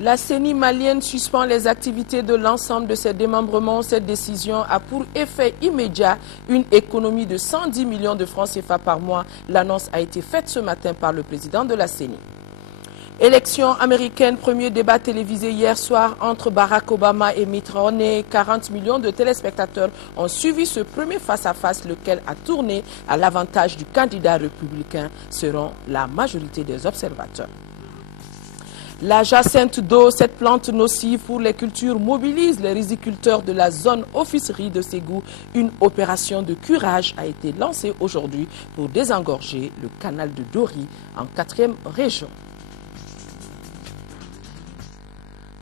La CENI malienne suspend les activités de l'ensemble de ses démembrements. Cette décision a pour effet immédiat une économie de 110 millions de francs CFA par mois. L'annonce a été faite ce matin par le président de la CENI. Élection américaine, premier débat télévisé hier soir entre Barack Obama et Mitt Romney. 40 millions de téléspectateurs ont suivi ce premier face-à-face, lequel a tourné à l'avantage du candidat républicain, selon la majorité des observateurs. La jacinthe d'eau, cette plante nocive pour les cultures, mobilise les riziculteurs de la zone officerie de Ségou. Une opération de curage a été lancée aujourd'hui pour désengorger le canal de Dori en 4e région.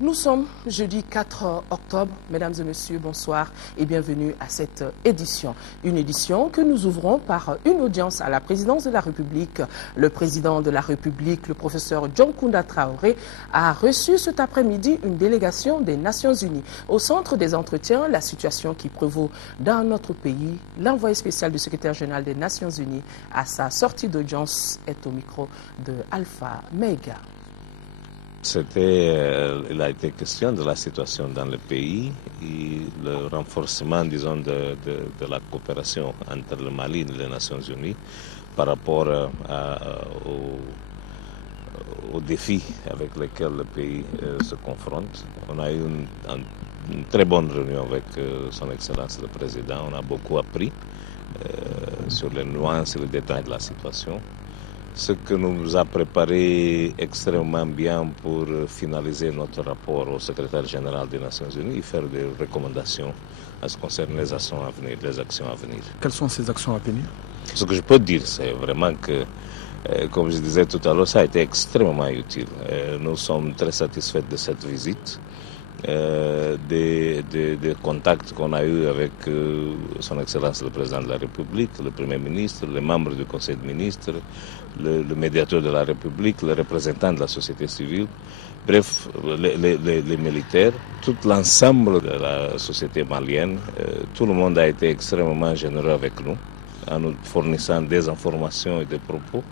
Nous sommes jeudi 4 octobre. Mesdames et messieurs, bonsoir et bienvenue à cette édition. Une édition que nous ouvrons par une audience à la présidence de la République. Le président de la République, le professeur John Kounda Traoré, a reçu cet après-midi une délégation des Nations Unies. Au centre des entretiens, la situation qui prévaut dans notre pays. L'envoyé spécial du secrétaire général des Nations Unies à sa sortie d'audience est au micro de Alpha Mega. Il a été question de la situation dans le pays et le renforcement, disons, de la coopération entre le Mali et les Nations Unies par rapport aux défis avec lesquels le pays se confronte. On a eu une très bonne réunion avec son Excellence le Président. On a beaucoup appris sur les nuances et les détails de la situation. Ce que nous a préparé extrêmement bien pour finaliser notre rapport au secrétaire général des Nations Unies et faire des recommandations en ce qui concerne les actions à venir, les actions à venir. Quelles sont ces actions à venir? Ce que je peux dire, c'est vraiment que, comme je disais tout à l'heure, ça a été extrêmement utile. Nous sommes très satisfaits de cette visite. Des contacts qu'on a eus avec son Excellence le Président de la République, le Premier ministre, les membres du Conseil des ministres, le médiateur de la République, les représentants de la société civile, bref, les militaires, tout l'ensemble de la société malienne, tout le monde a été extrêmement généreux avec nous, en nous fournissant des informations et des propos.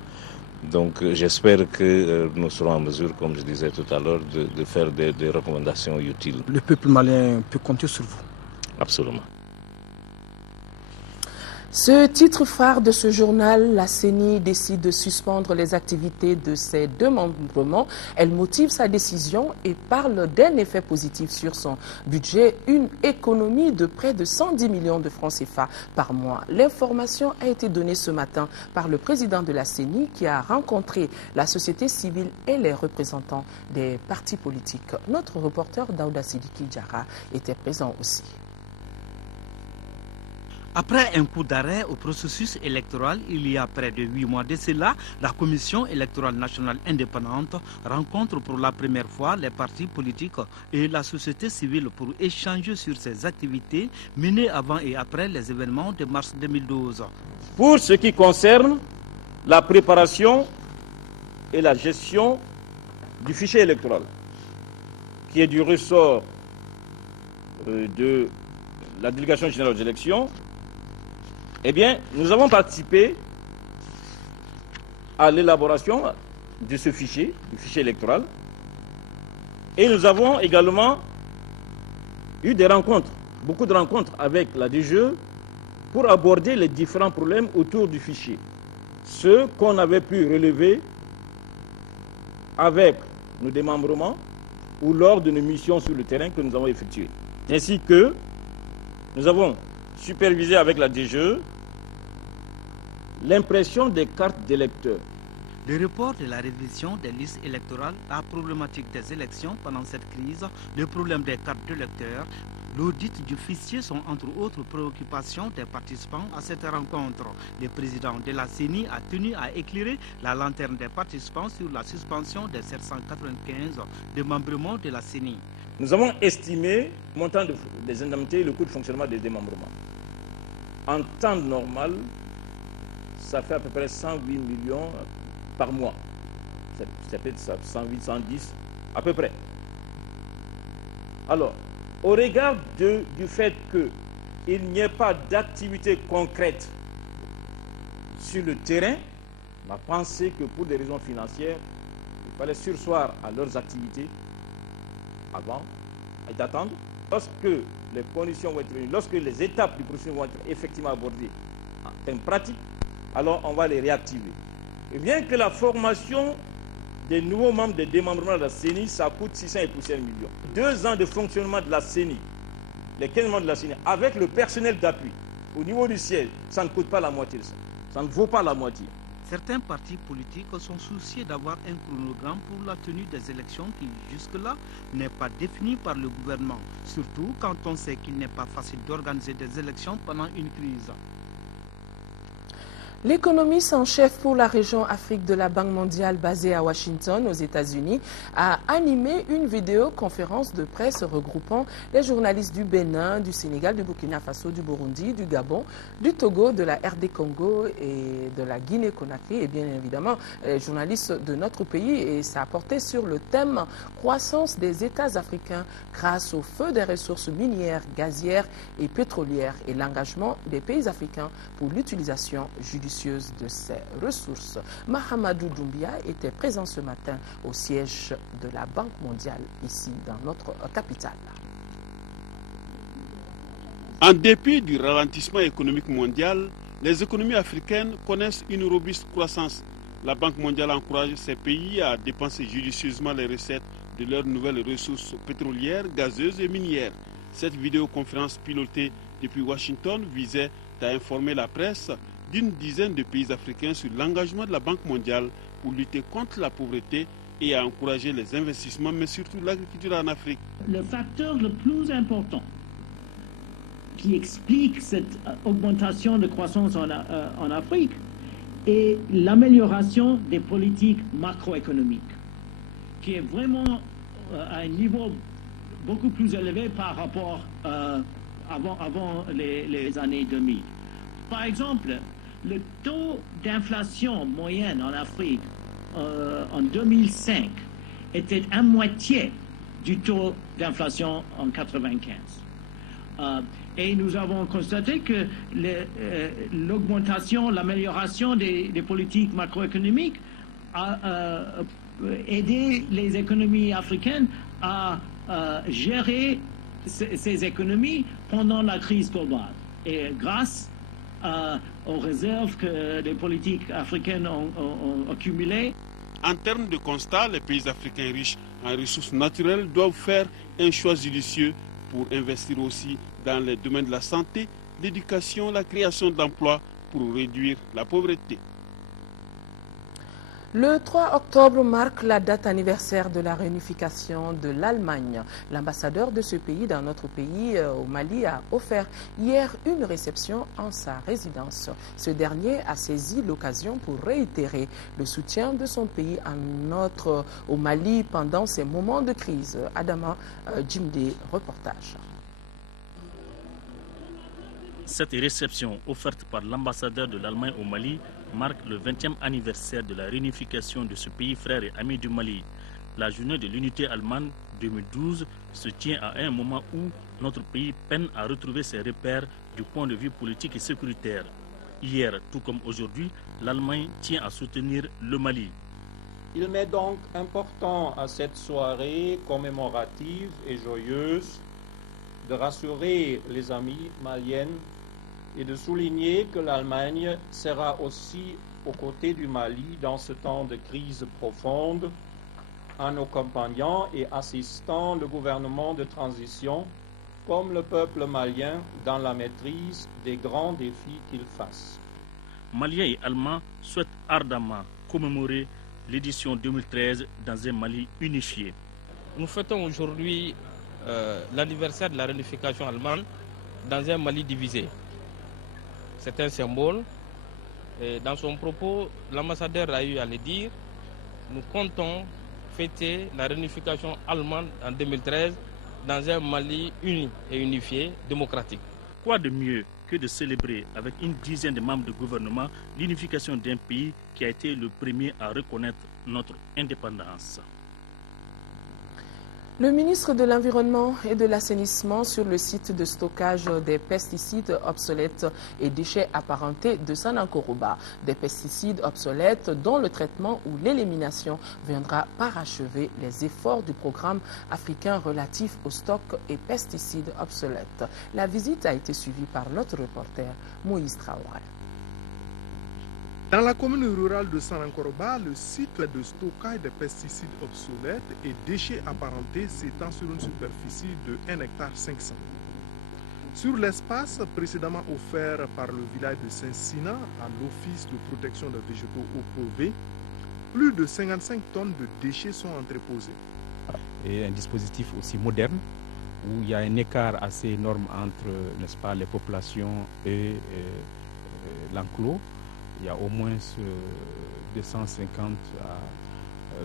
Donc j'espère que nous serons en mesure, comme je disais tout à l'heure, de faire des recommandations utiles. Le peuple malien peut compter sur vous? Absolument. Ce titre phare de ce journal, la CENI décide de suspendre les activités de ses démembrements. Elle motive sa décision et parle d'un effet positif sur son budget, une économie de près de 110 millions de francs CFA par mois. L'information a été donnée ce matin par le président de la CENI qui a rencontré la société civile et les représentants des partis politiques. Notre reporter Daouda Sidiki Diarra était présent aussi. Après un coup d'arrêt au processus électoral, il y a près de 8 mois de cela, la Commission électorale nationale indépendante rencontre pour la première fois les partis politiques et la société civile pour échanger sur ces activités menées avant et après les événements de mars 2012. Pour ce qui concerne la préparation et la gestion du fichier électoral, qui est du ressort de la délégation générale des élections, eh bien, nous avons participé à l'élaboration de ce fichier, du fichier électoral, et nous avons également eu des rencontres, beaucoup de rencontres avec la DGE pour aborder les différents problèmes autour du fichier. Ce qu'on avait pu relever avec nos démembrements ou lors de nos missions sur le terrain que nous avons effectuées. Ainsi que nous avons supervisé avec la DGE l'impression des cartes d'électeurs. Le report de la révision des listes électorales, la problématique des élections pendant cette crise, le problème des cartes d'électeurs, l'audit du fichier sont entre autres préoccupations des participants à cette rencontre. Le président de la CENI a tenu à éclairer la lanterne des participants sur la suspension des 795 démembrements de la CENI. Nous avons estimé le montant des indemnités et le coût de fonctionnement des démembrements. En temps normal, ça fait à peu près 108 millions par mois. Ça peut être 108, 110, à peu près. Alors, au regard du fait que il n'y ait pas d'activité concrète sur le terrain, on a pensé que pour des raisons financières, il fallait surseoir à leurs activités avant et d'attendre. Lorsque les conditions vont être réunies, lorsque les étapes du processus vont être effectivement abordées en termes pratiques, alors on va les réactiver. Et bien que la formation des nouveaux membres des démembrements de la CENI, ça coûte 600 et poussières millions. 2 ans de fonctionnement de la CENI, les 15 membres de la CENI, avec le personnel d'appui, au niveau du siège, ça ne coûte pas la moitié de ça. Ça ne vaut pas la moitié. Certains partis politiques sont souciés d'avoir un chronogramme pour la tenue des élections qui, jusque-là, n'est pas défini par le gouvernement, surtout quand on sait qu'il n'est pas facile d'organiser des élections pendant une crise. L'économiste en chef pour la région Afrique de la Banque mondiale basée à Washington, aux États-Unis, a animé une vidéoconférence de presse regroupant les journalistes du Bénin, du Sénégal, du Burkina Faso, du Burundi, du Gabon, du Togo, de la RD Congo et de la Guinée-Conakry et bien évidemment les journalistes de notre pays. Et ça a porté sur le thème croissance des États africains grâce au feu des ressources minières, gazières et pétrolières et l'engagement des pays africains pour l'utilisation judicieuse de ces ressources. Mahamadou Doumbia était présent ce matin au siège de la Banque mondiale ici dans notre capitale. En dépit du ralentissement économique mondial, les économies africaines connaissent une robuste croissance. La Banque mondiale encourage ces pays à dépenser judicieusement les recettes de leurs nouvelles ressources pétrolières, gazeuses et minières. Cette vidéoconférence pilotée depuis Washington visait à informer la presse d'une dizaine de pays africains sur l'engagement de la Banque mondiale pour lutter contre la pauvreté et à encourager les investissements, mais surtout l'agriculture en Afrique. Le facteur le plus important qui explique cette augmentation de croissance en Afrique est l'amélioration des politiques macroéconomiques, qui est vraiment à un niveau beaucoup plus élevé par rapport avant les années 2000. Par exemple, le taux d'inflation moyenne en Afrique en 2005 était à moitié du taux d'inflation en 1995. Et nous avons constaté que l'augmentation, l'amélioration des politiques macroéconomiques a aidé les économies africaines à gérer ces économies pendant la crise globale. Et grâce aux réserves que les politiques africaines ont accumulées. En termes de constat, les pays africains riches en ressources naturelles doivent faire un choix judicieux pour investir aussi dans les domaines de la santé, l'éducation, la création d'emplois pour réduire la pauvreté. Le 3 octobre marque la date anniversaire de la réunification de l'Allemagne. L'ambassadeur de ce pays dans notre pays, au Mali, a offert hier une réception en sa résidence. Ce dernier a saisi l'occasion pour réitérer le soutien de son pays au Mali pendant ces moments de crise. Adama Djimde, reportage. Cette réception offerte par l'ambassadeur de l'Allemagne au Mali marque le 20e anniversaire de la réunification de ce pays frère et ami du Mali. La journée de l'unité allemande 2012 se tient à un moment où notre pays peine à retrouver ses repères du point de vue politique et sécuritaire. Hier, tout comme aujourd'hui, l'Allemagne tient à soutenir le Mali. Il m'est donc important à cette soirée commémorative et joyeuse de rassurer les amis maliens et de souligner que l'Allemagne sera aussi aux côtés du Mali dans ce temps de crise profonde, en accompagnant et assistant le gouvernement de transition comme le peuple malien dans la maîtrise des grands défis qu'il fasse. Maliens et Allemands souhaitent ardemment commémorer l'édition 2013 dans un Mali unifié. Nous fêtons aujourd'hui l'anniversaire de la réunification allemande dans un Mali divisé. C'est un symbole. Et dans son propos, l'ambassadeur a eu à le dire, nous comptons fêter la réunification allemande en 2013 dans un Mali uni et unifié, démocratique. Quoi de mieux que de célébrer avec une dizaine de membres de gouvernement l'unification d'un pays qui a été le premier à reconnaître notre indépendance. Le ministre de l'Environnement et de l'Assainissement sur le site de stockage des pesticides obsolètes et déchets apparentés de Sanankoroba. Des pesticides obsolètes dont le traitement ou l'élimination viendra parachever les efforts du programme africain relatif aux stocks et pesticides obsolètes. La visite a été suivie par notre reporter Moïse Traoré. Dans la commune rurale de Sanankoroba, le site de stockage des pesticides obsolètes et déchets apparentés s'étend sur une superficie de 1,5 hectare. Sur l'espace précédemment offert par le village de Saint-Sina à l'Office de protection des végétaux OPV, plus de 55 tonnes de déchets sont entreposés. Et un dispositif aussi moderne où il y a un écart assez énorme entre, n'est-ce pas, les populations et l'enclos. Il y a au moins 250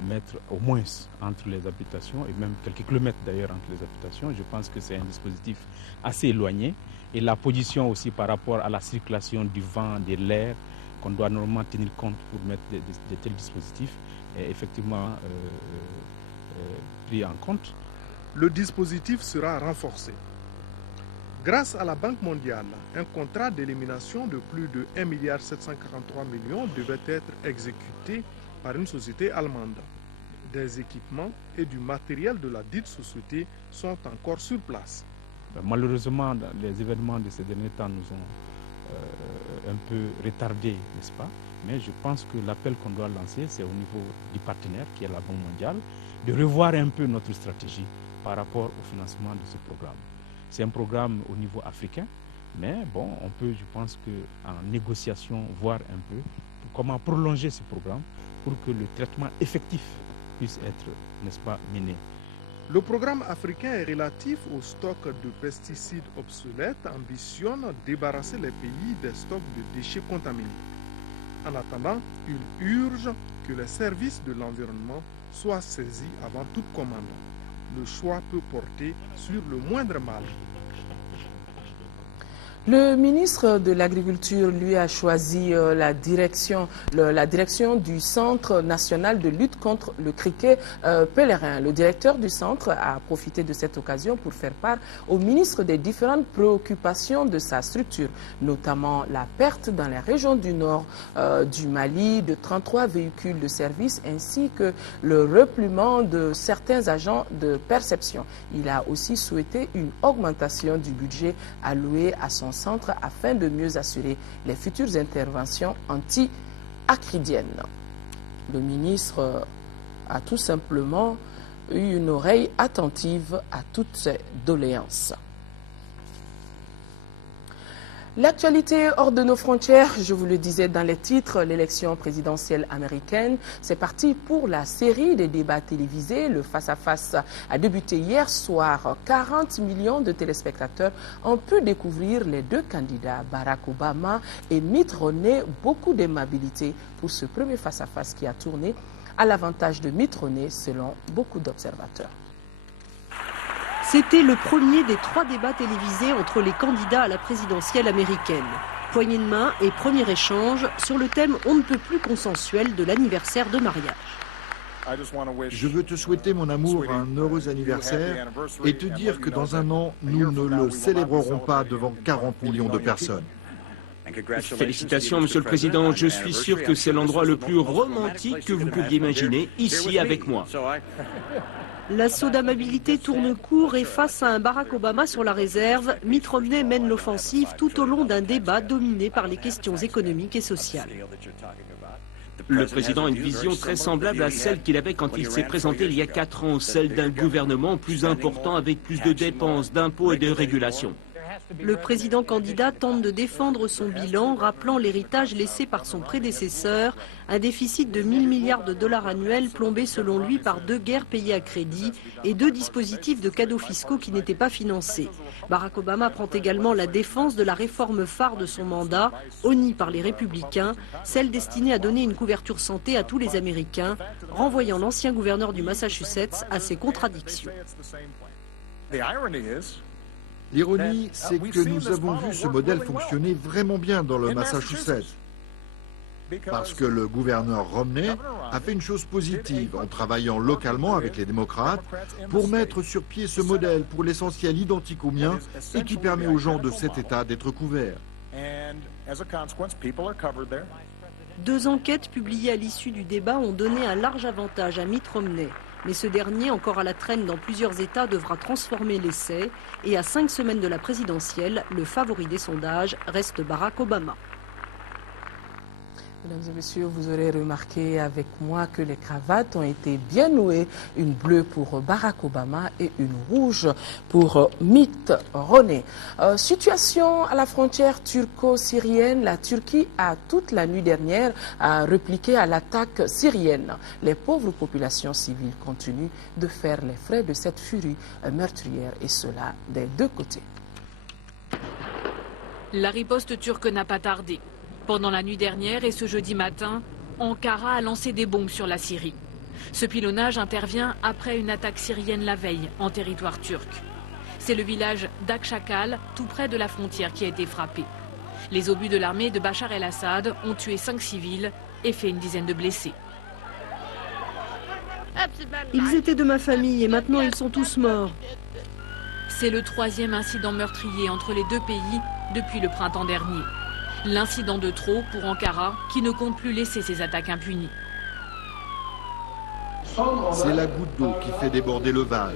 mètres au moins entre les habitations et même quelques kilomètres d'ailleurs entre les habitations. Je pense que c'est un dispositif assez éloigné et la position aussi par rapport à la circulation du vent, de l'air qu'on doit normalement tenir compte pour mettre de tels dispositifs est effectivement pris en compte. Le dispositif sera renforcé. Grâce à la Banque mondiale, un contrat d'élimination de plus de 1,743 milliard devait être exécuté par une société allemande. Des équipements et du matériel de la dite société sont encore sur place. Malheureusement, les événements de ces derniers temps nous ont un peu retardés, n'est-ce pas? Mais je pense que l'appel qu'on doit lancer, c'est au niveau du partenaire qui est la Banque mondiale, de revoir un peu notre stratégie par rapport au financement de ce programme. C'est un programme au niveau africain, mais bon, on peut, je pense qu'en négociation, voir un peu comment prolonger ce programme pour que le traitement effectif puisse être, n'est-ce pas, mené. Le programme africain relatif au stock de pesticides obsolètes ambitionne débarrasser les pays des stocks de déchets contaminés. En attendant, il urge que les services de l'environnement soient saisis avant toute commande. Le choix peut porter sur le moindre mal. Le ministre de l'Agriculture, lui, a choisi la direction du Centre national de lutte contre le criquet pèlerin. Le directeur du centre a profité de cette occasion pour faire part au ministre des différentes préoccupations de sa structure, notamment la perte dans les régions du nord du Mali de 33 véhicules de service ainsi que le repliement de certains agents de perception. Il a aussi souhaité une augmentation du budget alloué à son centre afin de mieux assurer les futures interventions anti-acridiennes. Le ministre a tout simplement eu une oreille attentive à toutes ces doléances. L'actualité hors de nos frontières, je vous le disais dans les titres, l'élection présidentielle américaine, c'est parti pour la série des débats télévisés. Le face-à-face a débuté hier soir. 40 millions de téléspectateurs ont pu découvrir les deux candidats, Barack Obama et Mitt Romney. Beaucoup d'aimabilité pour ce premier face-à-face qui a tourné à l'avantage de Mitt Romney selon beaucoup d'observateurs. C'était le premier des 3 débats télévisés entre les candidats à la présidentielle américaine. Poignée de main et premier échange sur le thème on ne peut plus consensuel de l'anniversaire de mariage. Je veux te souhaiter, mon amour, un heureux anniversaire et te dire que dans un an, nous ne le célébrerons pas devant 40 millions de personnes. Félicitations, Monsieur le Président. Je suis sûr que c'est l'endroit le plus romantique que vous pouviez imaginer, ici avec moi. L'assaut d'amabilité tourne court et face à un Barack Obama sur la réserve, Mitt Romney mène l'offensive tout au long d'un débat dominé par les questions économiques et sociales. Le président a une vision très semblable à celle qu'il avait quand il s'est présenté il y a 4 ans, celle d'un gouvernement plus important avec plus de dépenses, d'impôts et de régulations. Le président candidat tente de défendre son bilan, rappelant l'héritage laissé par son prédécesseur, un déficit de 1 000 milliards de dollars annuels plombé selon lui par 2 guerres payées à crédit et 2 dispositifs de cadeaux fiscaux qui n'étaient pas financés. Barack Obama prend également la défense de la réforme phare de son mandat, honnie par les Républicains, celle destinée à donner une couverture santé à tous les Américains, renvoyant l'ancien gouverneur du Massachusetts à ses contradictions. L'ironie, c'est que nous avons vu ce modèle fonctionner vraiment bien dans le Massachusetts. Parce que le gouverneur Romney a fait une chose positive en travaillant localement avec les démocrates pour mettre sur pied ce modèle pour l'essentiel identique au mien et qui permet aux gens de cet État d'être couverts. 2 enquêtes publiées à l'issue du débat ont donné un large avantage à Mitt Romney. Mais ce dernier, encore à la traîne dans plusieurs États, devra transformer l'essai. Et à 5 semaines de la présidentielle, le favori des sondages reste Barack Obama. Mesdames et messieurs, vous aurez remarqué avec moi que les cravates ont été bien nouées. Une bleue pour Barack Obama et une rouge pour Mitt Romney. Situation à la frontière turco-syrienne. La Turquie a toute la nuit dernière répliqué à l'attaque syrienne. Les pauvres populations civiles continuent de faire les frais de cette furie meurtrière et cela des 2 côtés. La riposte turque n'a pas tardé. Pendant la nuit dernière et ce jeudi matin, Ankara a lancé des bombes sur la Syrie. Ce pilonnage intervient après une attaque syrienne la veille en territoire turc. C'est le village d'Akşakal, tout près de la frontière, qui a été frappé. Les obus de l'armée de Bachar el-Assad ont tué 5 civils et fait une dizaine de blessés. Ils étaient de ma famille et maintenant ils sont tous morts. C'est le 3e incident meurtrier entre les 2 pays depuis le printemps dernier. L'incident de trop pour Ankara, qui ne compte plus laisser ses attaques impunies. C'est la goutte d'eau qui fait déborder le vase.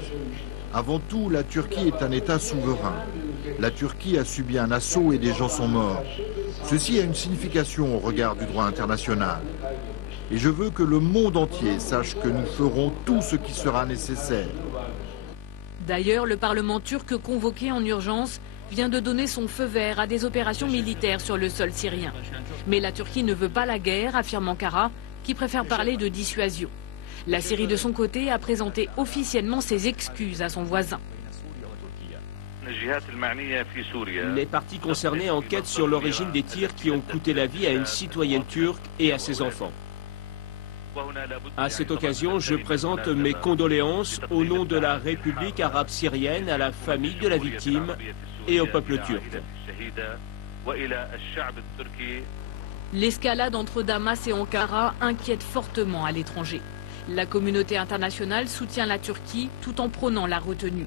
Avant tout, la Turquie est un État souverain. La Turquie a subi un assaut et des gens sont morts. Ceci a une signification au regard du droit international. Et je veux que le monde entier sache que nous ferons tout ce qui sera nécessaire. D'ailleurs, le Parlement turc convoqué en urgence vient de donner son feu vert à des opérations militaires sur le sol syrien. Mais la Turquie ne veut pas la guerre, affirme Ankara, qui préfère parler de dissuasion. La Syrie, de son côté, a présenté officiellement ses excuses à son voisin. Les parties concernées enquêtent sur l'origine des tirs qui ont coûté la vie à une citoyenne turque et à ses enfants. À cette occasion, je présente mes condoléances au nom de la République arabe syrienne à la famille de la victime et au peuple turc. L'escalade entre Damas et Ankara inquiète fortement à l'étranger. La communauté internationale soutient la Turquie tout en prônant la retenue.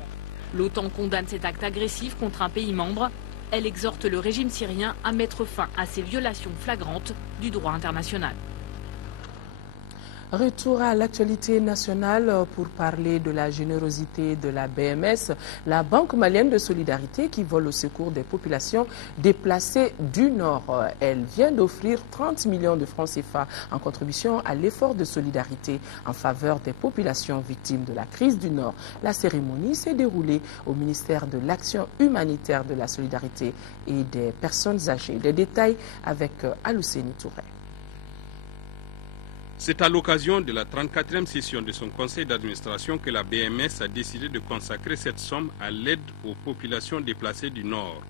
L'OTAN condamne cet acte agressif contre un pays membre. Elle exhorte le régime syrien à mettre fin à ces violations flagrantes du droit international. Retour à l'actualité nationale pour parler de la générosité de la BMS, la Banque malienne de solidarité qui vole au secours des populations déplacées du Nord. Elle vient d'offrir 30 millions de francs CFA en contribution à l'effort de solidarité en faveur des populations victimes de la crise du Nord. La cérémonie s'est déroulée au ministère de l'Action humanitaire, de la solidarité et des personnes âgées. Des détails avec Alouseni Touré. C'est à l'occasion de la 34e session de son conseil d'administration que la BMS a décidé de consacrer cette somme à l'aide aux populations déplacées du Nord.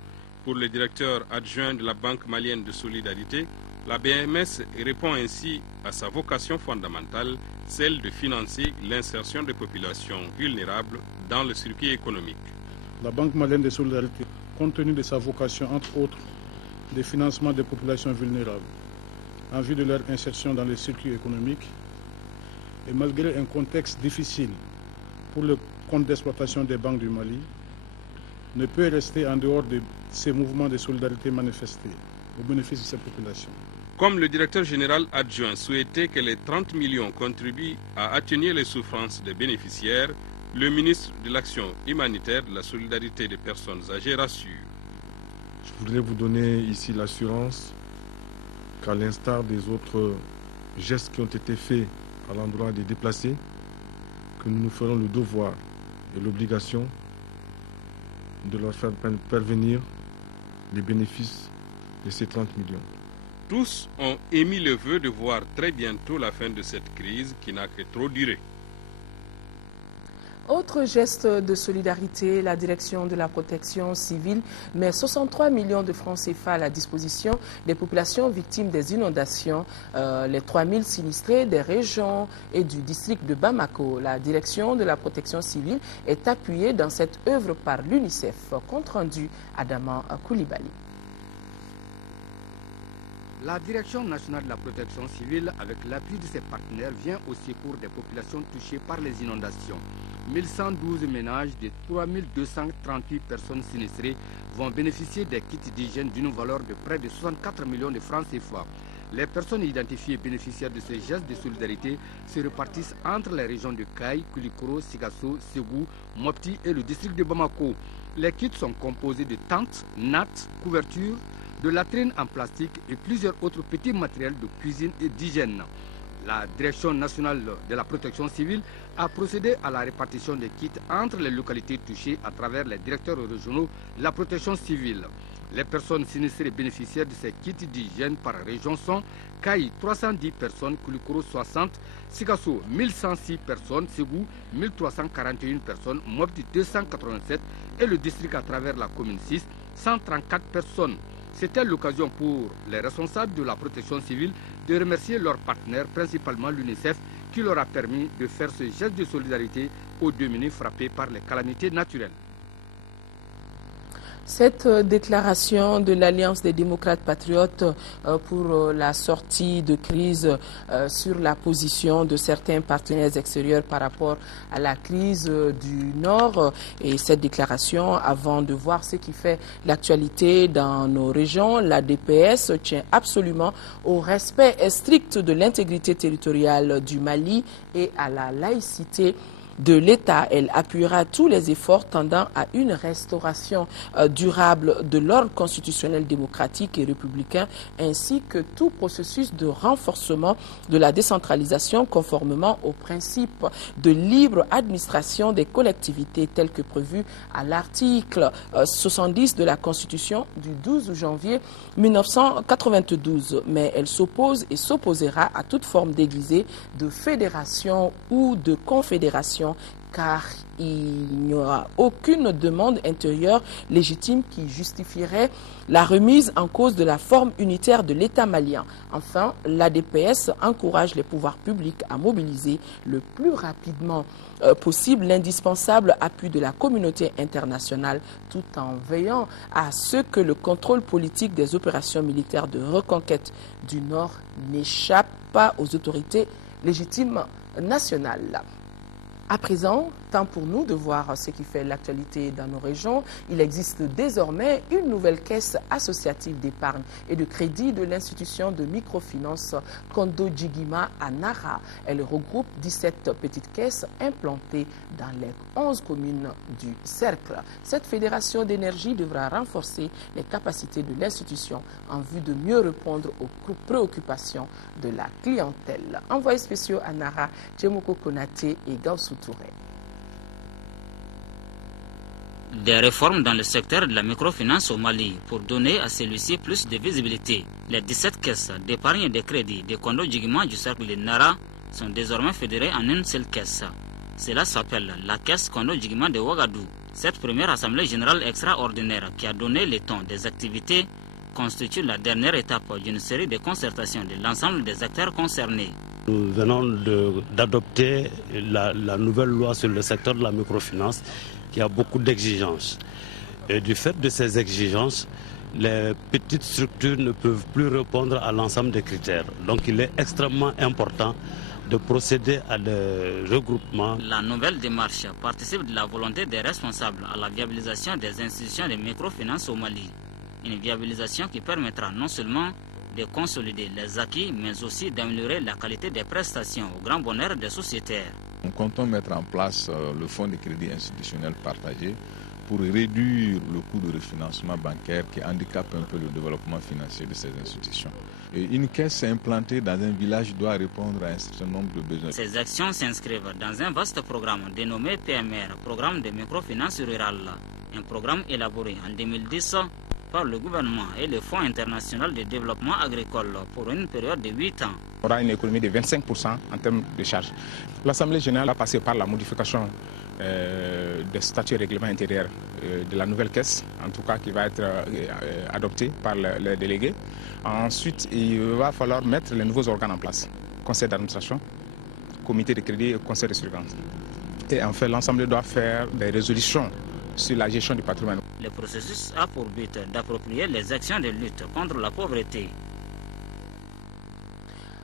Pour le directeur adjoint de la Banque malienne de solidarité, la BMS répond ainsi à sa vocation fondamentale, celle de financer l'insertion des populations vulnérables dans le circuit économique. La Banque malienne de solidarité, compte tenu de sa vocation, entre autres, de financement des populations vulnérables, en vue de leur insertion dans le circuit économique, et malgré un contexte difficile pour le compte d'exploitation des banques du Mali, ne peut rester en dehors de ces mouvements de solidarité manifestés au bénéfice de ces populations. Comme le directeur général adjoint souhaitait que les 30 millions contribuent à atténuer les souffrances des bénéficiaires, le ministre de l'Action humanitaire, de la solidarité des personnes âgées rassure. Je voudrais vous donner ici l'assurance qu'à l'instar des autres gestes qui ont été faits à l'endroit des déplacés, que nous nous ferons le devoir et l'obligation de leur faire parvenir les bénéfices de ces 30 millions. Tous ont émis le vœu de voir très bientôt la fin de cette crise qui n'a que trop duré. Autre geste de solidarité, la direction de la protection civile met 63 millions de francs CFA à la disposition des populations victimes des inondations, les 3000 sinistrés des régions et du district de Bamako. La direction de la protection civile est appuyée dans cette œuvre par l'UNICEF. Compte rendu Adama Koulibaly. La Direction nationale de la protection civile, avec l'appui de ses partenaires, vient au secours des populations touchées par les inondations. 1112 ménages de 3238 personnes sinistrées vont bénéficier des kits d'hygiène d'une valeur de près de 64 millions de francs CFA. Les personnes identifiées bénéficiaires de ces gestes de solidarité se répartissent entre les régions de Kaï, Koulikoro, Sigasso, Ségou, Mopti et le district de Bamako. Les kits sont composés de tentes, nattes, couvertures, de latrines en plastique et plusieurs autres petits matériels de cuisine et d'hygiène. La Direction nationale de la protection civile a procédé à la répartition des kits entre les localités touchées à travers les directeurs régionaux de la protection civile. Les personnes sinistrées bénéficiaires de ces kits d'hygiène par région sont Kaï 310 personnes, Koulikoro 60, Sigasso 1106 personnes, Ségou 1341 personnes, Mopti 287 et le district à travers la commune 6 134 personnes. C'était l'occasion pour les responsables de la protection civile de remercier leurs partenaires, principalement l'UNICEF, qui leur a permis de faire ce geste de solidarité aux démunis frappés par les calamités naturelles. Cette déclaration de l'Alliance des démocrates patriotes pour la sortie de crise sur la position de certains partenaires extérieurs par rapport à la crise du Nord, et cette déclaration, avant de voir ce qui fait l'actualité dans nos régions, la DPS tient absolument au respect strict de l'intégrité territoriale du Mali et à la laïcité de l'État. Elle appuiera tous les efforts tendant à une restauration durable de l'ordre constitutionnel démocratique et républicain, ainsi que tout processus de renforcement de la décentralisation conformément aux principes de libre administration des collectivités tels que prévus à l'article 70 de la Constitution du 12 janvier 1992. Mais elle s'oppose et s'opposera à toute forme déguisée de fédération ou de confédération, car il n'y aura aucune demande intérieure légitime qui justifierait la remise en cause de la forme unitaire de l'État malien. Enfin, l'ADPS encourage les pouvoirs publics à mobiliser le plus rapidement possible l'indispensable appui de la communauté internationale, tout en veillant à ce que le contrôle politique des opérations militaires de reconquête du Nord n'échappe pas aux autorités légitimes nationales. À présent, temps pour nous de voir ce qui fait l'actualité dans nos régions. Il existe désormais une nouvelle caisse associative d'épargne et de crédit de l'institution de microfinance Kondo Jigima à Nara. Elle regroupe 17 petites caisses implantées dans les 11 communes du cercle. Cette fédération d'énergie devra renforcer les capacités de l'institution en vue de mieux répondre aux préoccupations de la clientèle. Envoyés spéciaux à Nara, Djemoko Konaté et Gaussou Touré. Des réformes dans le secteur de la microfinance au Mali pour donner à celui-ci plus de visibilité. Les 17 caisses d'épargne et de crédit de Kondo Jigima du cercle de Nara sont désormais fédérées en une seule caisse. Cela s'appelle la caisse Kondo Jigima de Ouagadougou. Cette première assemblée générale extraordinaire qui a donné le ton des activités constitue la dernière étape d'une série de concertations de l'ensemble des acteurs concernés. Nous venons d'adopter la nouvelle loi sur le secteur de la microfinance qui a beaucoup d'exigences. Et du fait de ces exigences, les petites structures ne peuvent plus répondre à l'ensemble des critères. Donc il est extrêmement important de procéder à des regroupements. La nouvelle démarche participe de la volonté des responsables à la viabilisation des institutions de microfinance au Mali. Une viabilisation qui permettra non seulement de consolider les acquis, mais aussi d'améliorer la qualité des prestations au grand bonheur des sociétaires. Nous comptons mettre en place le fonds de crédit institutionnel partagé pour réduire le coût de refinancement bancaire qui handicape un peu le développement financier de ces institutions. Et une caisse implantée dans un village doit répondre à un certain nombre de besoins. Ces actions s'inscrivent dans un vaste programme dénommé PMR, Programme de microfinance rurale, un programme élaboré en 2010 par le gouvernement et le Fonds international de développement agricole pour une période de 8 ans. On aura une économie de 25% en termes de charges. L'Assemblée générale a passé par la modification des statuts et règlements intérieurs de la nouvelle caisse, en tout cas qui va être adoptée par les délégués. Ensuite, il va falloir mettre les nouveaux organes en place. Conseil d'administration, comité de crédit et conseil de surveillance. Et en fait, l'Assemblée doit faire des résolutions sur la gestion du patrimoine. Le processus a pour but d'approprier les actions de lutte contre la pauvreté.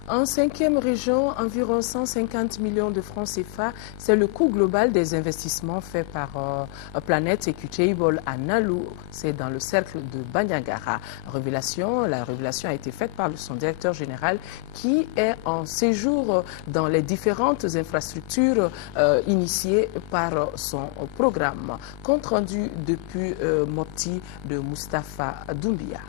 En 5e région, environ 150 millions de francs CFA, c'est le coût global des investissements faits par Planet Equitable à Nalou, c'est dans le cercle de Bandiagara. La révélation a été faite par son directeur général qui est en séjour dans les différentes infrastructures initiées par son programme. Compte rendu depuis Mopti de Moustapha Doumbia.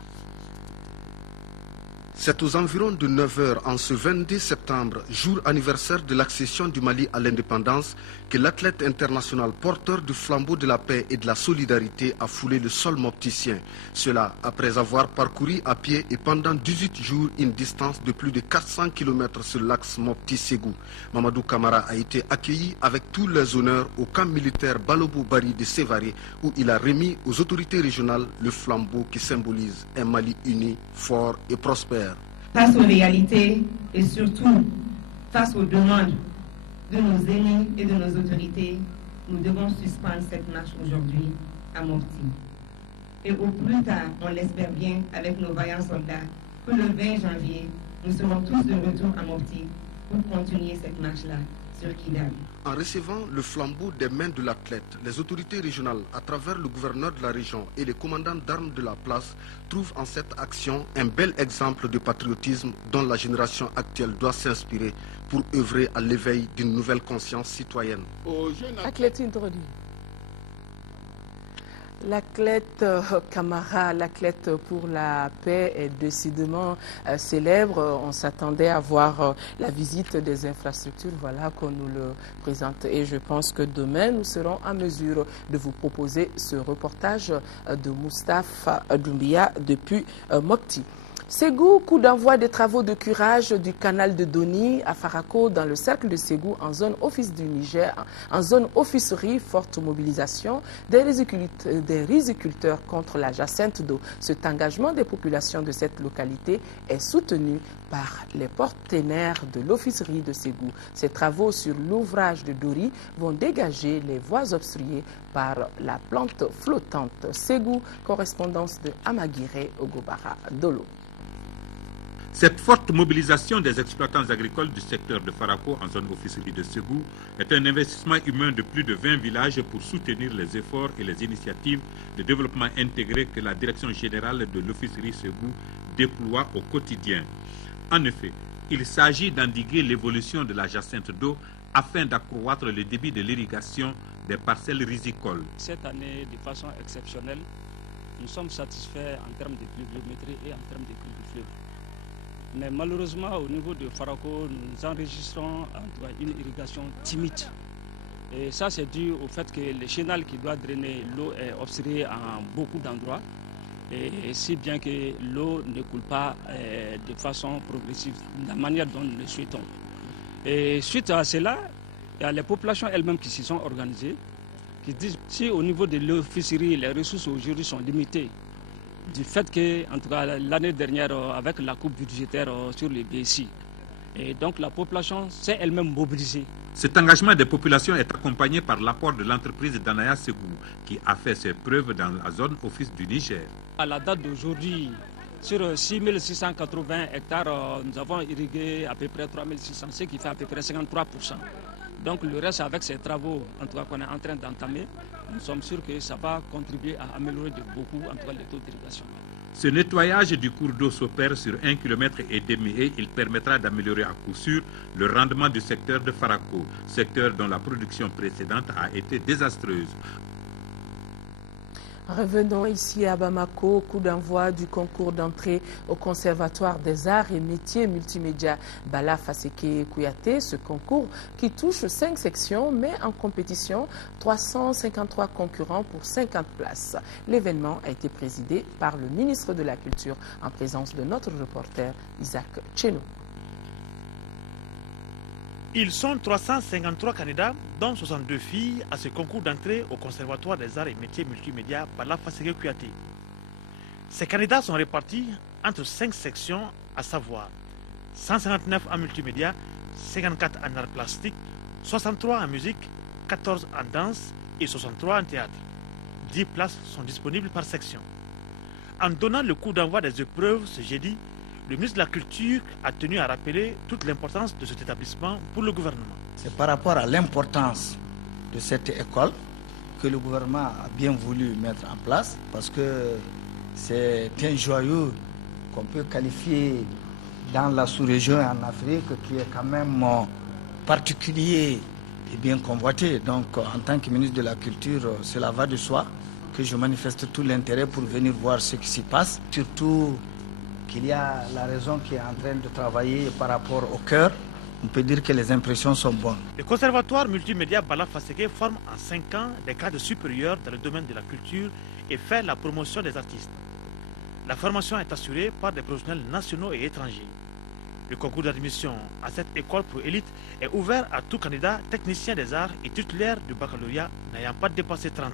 C'est aux environs de 9 h en ce 22 septembre, jour anniversaire de l'accession du Mali à l'indépendance, que l'athlète international porteur du flambeau de la paix et de la solidarité a foulé le sol mopticien. Cela après avoir parcouru à pied et pendant 18 jours une distance de plus de 400 km sur l'axe Mopti-Ségou. Mamadou Camara a été accueilli avec tous les honneurs au camp militaire Balobo-Bari de Sévaré, où il a remis aux autorités régionales le flambeau qui symbolise un Mali uni, fort et prospère. Face aux réalités et surtout face aux demandes de nos aînés et de nos autorités, nous devons suspendre cette marche aujourd'hui à Mopti. Et au plus tard, on l'espère bien, avec nos vaillants soldats, que le 20 janvier, nous serons tous de retour à Mopti pour continuer cette marche-là sur Kidal. En recevant le flambeau des mains de l'athlète, les autorités régionales, à travers le gouverneur de la région et les commandants d'armes de la place, trouvent en cette action un bel exemple de patriotisme dont la génération actuelle doit s'inspirer pour œuvrer à l'éveil d'une nouvelle conscience citoyenne. Athlète introduit. L'athlète Camara, l'athlète pour la paix, est décidément célèbre. On s'attendait à voir la visite des infrastructures, voilà qu'on nous le présente. Et je pense que demain, nous serons en mesure de vous proposer ce reportage de Moustapha Doumbia depuis Mopti. Ségou, coup d'envoi des travaux de curage du canal de Doni à Farako dans le cercle de Ségou en zone office du Niger, en zone officerie, forte mobilisation des riziculteurs contre la jacinthe d'eau. Cet engagement des populations de cette localité est soutenu par les partenaires de l'officerie de Ségou. Ces travaux sur l'ouvrage de Dori vont dégager les voies obstruées par la plante flottante. Ségou, correspondance de Amaguiré Ogobara Dolo. Cette forte mobilisation des exploitants agricoles du secteur de Farako en zone officerie de Ségou est un investissement humain de plus de 20 villages pour soutenir les efforts et les initiatives de développement intégré que la direction générale de l'officerie Ségou déploie au quotidien. En effet, il s'agit d'endiguer l'évolution de la jacinthe d'eau afin d'accroître le débit de l'irrigation des parcelles rizicoles. Cette année, de façon exceptionnelle, nous sommes satisfaits en termes de pluviométrie et en termes de crues du fleuve. Mais malheureusement, au niveau de Farako, nous enregistrons une irrigation timide. Et ça, c'est dû au fait que le chenal qui doit drainer l'eau est obstrué en beaucoup d'endroits. Et si bien que l'eau ne coule pas de façon progressive, de la manière dont nous le souhaitons. Et suite à cela, il y a les populations elles-mêmes qui s'y sont organisées, qui disent si au niveau de l'officerie, les ressources aujourd'hui sont limitées, du fait que, en tout cas, l'année dernière, avec la coupe budgétaire sur les BSI, et donc la population s'est elle-même mobilisée. Cet engagement des populations est accompagné par l'apport de l'entreprise Danaya Ségou, qui a fait ses preuves dans la zone office du Niger. À la date d'aujourd'hui, sur 6680 hectares, nous avons irrigué à peu près 3600, ce qui fait à peu près 53%. Donc le reste, avec ces travaux, en tout cas qu'on est en train d'entamer, nous sommes sûrs que ça va contribuer à améliorer de beaucoup, en tout cas, les taux d'irrigation. Ce nettoyage du cours d'eau s'opère sur 1,5 km et il permettra d'améliorer à coup sûr le rendement du secteur de Farako, secteur dont la production précédente a été désastreuse. Revenons ici à Bamako, coup d'envoi du concours d'entrée au Conservatoire des Arts et Métiers Multimédia Bala Faseke Kouyaté. Ce concours qui touche 5 sections met en compétition 353 concurrents pour 50 places. L'événement a été présidé par le ministre de la Culture en présence de notre reporter Isaac Tchenou. Ils sont 353 candidats, dont 62 filles, à ce concours d'entrée au Conservatoire des Arts et Métiers Multimédia Bala Faseke Kouyaté. Ces candidats sont répartis entre 5 sections, à savoir 159 en multimédia, 54 en art plastique, 63 en musique, 14 en danse et 63 en théâtre. 10 places sont disponibles par section. En donnant le coup d'envoi des épreuves ce jeudi, Le ministre de la Culture a tenu à rappeler toute l'importance de cet établissement pour le gouvernement. C'est par rapport à l'importance de cette école que le gouvernement a bien voulu mettre en place, parce que c'est un joyau qu'on peut qualifier dans la sous-région et en Afrique, qui est quand même particulier et bien convoité. Donc en tant que ministre de la Culture, cela va de soi que je manifeste tout l'intérêt pour venir voir ce qui s'y passe, surtout qu'il y a la raison qui est en train de travailler par rapport au cœur. On peut dire que les impressions sont bonnes. Le conservatoire multimédia Bala Faseke forme en 5 ans des cadres supérieurs dans le domaine de la culture et fait la promotion des artistes. La formation est assurée par des professionnels nationaux et étrangers. Le concours d'admission à cette école pour élite est ouvert à tout candidat technicien des arts et titulaire du baccalauréat n'ayant pas dépassé 30 ans.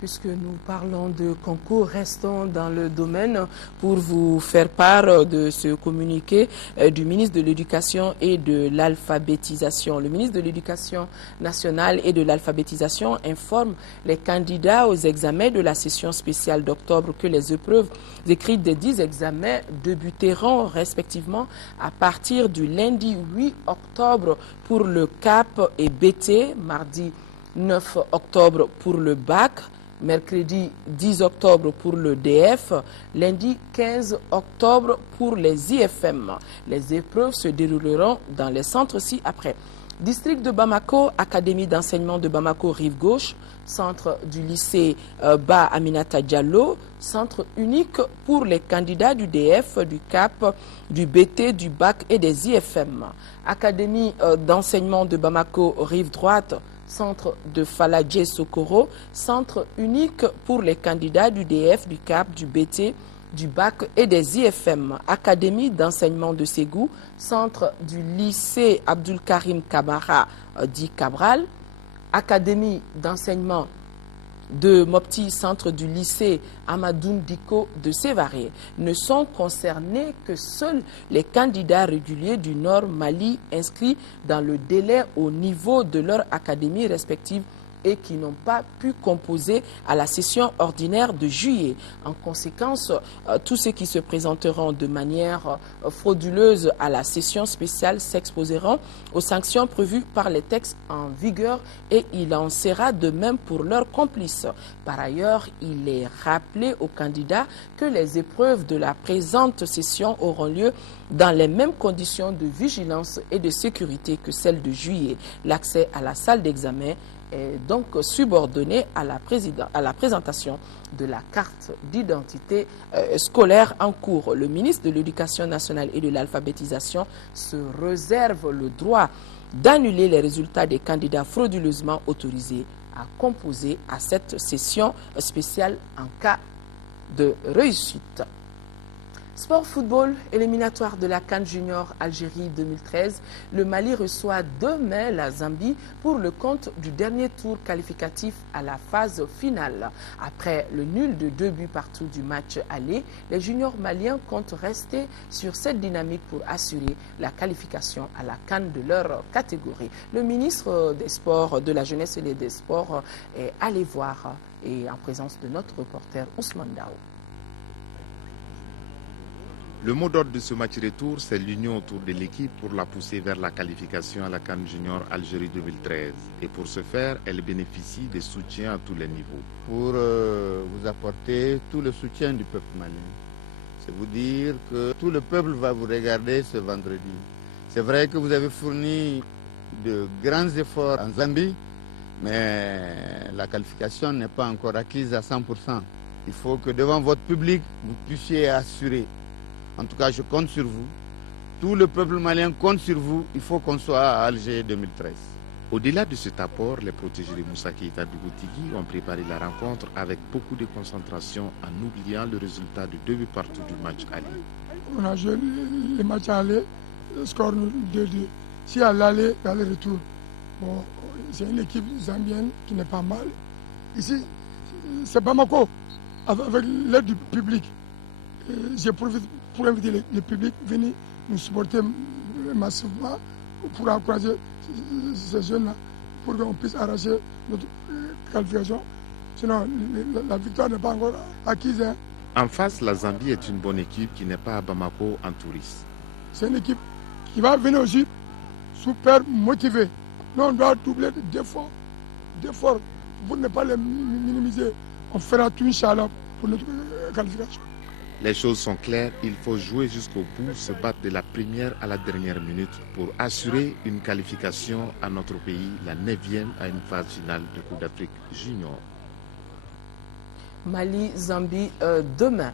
Puisque nous parlons de concours, restons dans le domaine pour vous faire part de ce communiqué du ministre de l'Éducation et de l'Alphabétisation. Le ministre de l'Éducation nationale et de l'Alphabétisation informe les candidats aux examens de la session spéciale d'octobre que les épreuves écrites des 10 examens débuteront respectivement à partir du lundi 8 octobre pour le CAP et BT, mardi 9 octobre pour le bac, mercredi 10 octobre pour le DF, lundi 15 octobre pour les IFM. Les épreuves se dérouleront dans les centres ci-après. District de Bamako, Académie d'enseignement de Bamako Rive-Gauche, centre du lycée Ba Aminata Diallo, centre unique pour les candidats du DF, du CAP, du BT, du BAC et des IFM. Académie d'enseignement de Bamako Rive-Droite, centre de Faladje Sokoro, centre unique pour les candidats du DF, du CAP, du BT, du BAC et des IFM. Académie d'enseignement de Ségou, centre du lycée Abdul Karim Kamara dit Cabral. Académie d'enseignement de Mopti, centre du lycée Amadoun Diko de Sévaré. Ne sont concernés que seuls les candidats réguliers du Nord Mali inscrits dans le délai au niveau de leur académie respective et qui n'ont pas pu composer à la session ordinaire de juillet. En conséquence, tous ceux qui se présenteront de manière frauduleuse à la session spéciale s'exposeront aux sanctions prévues par les textes en vigueur et il en sera de même pour leurs complices. Par ailleurs, il est rappelé aux candidats que les épreuves de la présente session auront lieu dans les mêmes conditions de vigilance et de sécurité que celles de juillet. L'accès à la salle d'examen est donc subordonné à la présentation de la carte d'identité scolaire en cours. Le ministre de l'Éducation nationale et de l'Alphabétisation se réserve le droit d'annuler les résultats des candidats frauduleusement autorisés à composer à cette session spéciale en cas de réussite. Sport football, éliminatoire de la CAN Junior Algérie 2013. Le Mali reçoit demain la Zambie pour le compte du dernier tour qualificatif à la phase finale. Après le nul de 2 buts partout du match aller, les juniors maliens comptent rester sur cette dynamique pour assurer la qualification à la CAN de leur catégorie. Le ministre des Sports, de la Jeunesse et des Sports est allé voir et en présence de notre reporter Ousmane Dao. Le mot d'ordre de ce match retour, c'est l'union autour de l'équipe pour la pousser vers la qualification à la CAN Junior Algérie 2013. Et pour ce faire, elle bénéficie des soutiens à tous les niveaux. Pour vous apporter tout le soutien du peuple malien. C'est vous dire que tout le peuple va vous regarder ce vendredi. C'est vrai que vous avez fourni de grands efforts en Zambie, mais la qualification n'est pas encore acquise à 100%. Il faut que devant votre public, vous puissiez assurer. En tout cas, je compte sur vous. Tout le peuple malien compte sur vous. Il faut qu'on soit à Alger 2013. Au-delà de cet apport, les protégés de Moussa Keïta Dougoutigi ont préparé la rencontre avec beaucoup de concentration en oubliant le résultat de 2 buts partout du match aller. On a joué le match aller, le score 2-2. Si à l'aller, il y a le retour. Bon, c'est une équipe zambienne qui n'est pas mal. Ici, c'est Bamako, avec l'aide du public. J'ai profité pour inviter le public à venir nous supporter massivement pour encourager ces jeunes-là, pour qu'on puisse arracher notre qualification. Sinon, la victoire n'est pas encore acquise. Hein. En face, la Zambie est une bonne équipe qui n'est pas à Bamako en touriste. C'est une équipe qui va venir aussi super motivée. Nous, on doit doubler d'efforts. Pour ne pas les minimiser. On fera tout, Inch'Allah, pour notre qualification. Les choses sont claires, il faut jouer jusqu'au bout, se battre de la première à la dernière minute pour assurer une qualification à notre pays, la 9e à une phase finale de Coupe d'Afrique Junior. Mali-Zambie demain.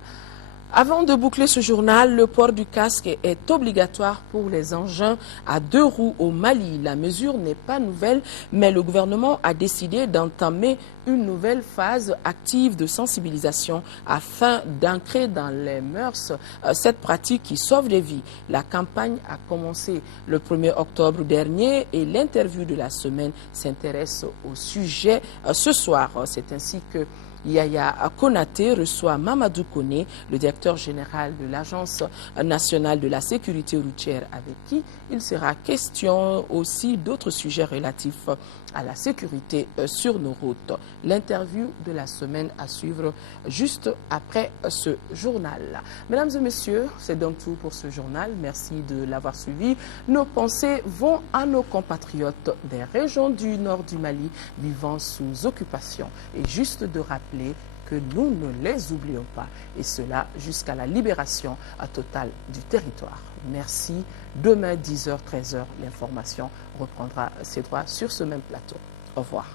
Avant de boucler ce journal, le port du casque est obligatoire pour les engins à 2 roues au Mali. La mesure n'est pas nouvelle, mais le gouvernement a décidé d'entamer une nouvelle phase active de sensibilisation afin d'ancrer dans les mœurs cette pratique qui sauve des vies. La campagne a commencé le 1er octobre dernier et l'interview de la semaine s'intéresse au sujet ce soir. C'est ainsi que Yaya Konaté reçoit Mamadou Koné, le directeur général de l'Agence nationale de la sécurité routière, avec qui il sera question aussi d'autres sujets relatifs à la sécurité sur nos routes. L'interview de la semaine à suivre juste après ce journal. Mesdames et messieurs, c'est donc tout pour ce journal. Merci de l'avoir suivi. Nos pensées vont à nos compatriotes des régions du nord du Mali vivant sous occupation. Et juste de rappeler que nous ne les oublions pas, et cela jusqu'à la libération totale du territoire. Merci. Demain, 10h, 13h, l'information reprendra ses droits sur ce même plateau. Au revoir.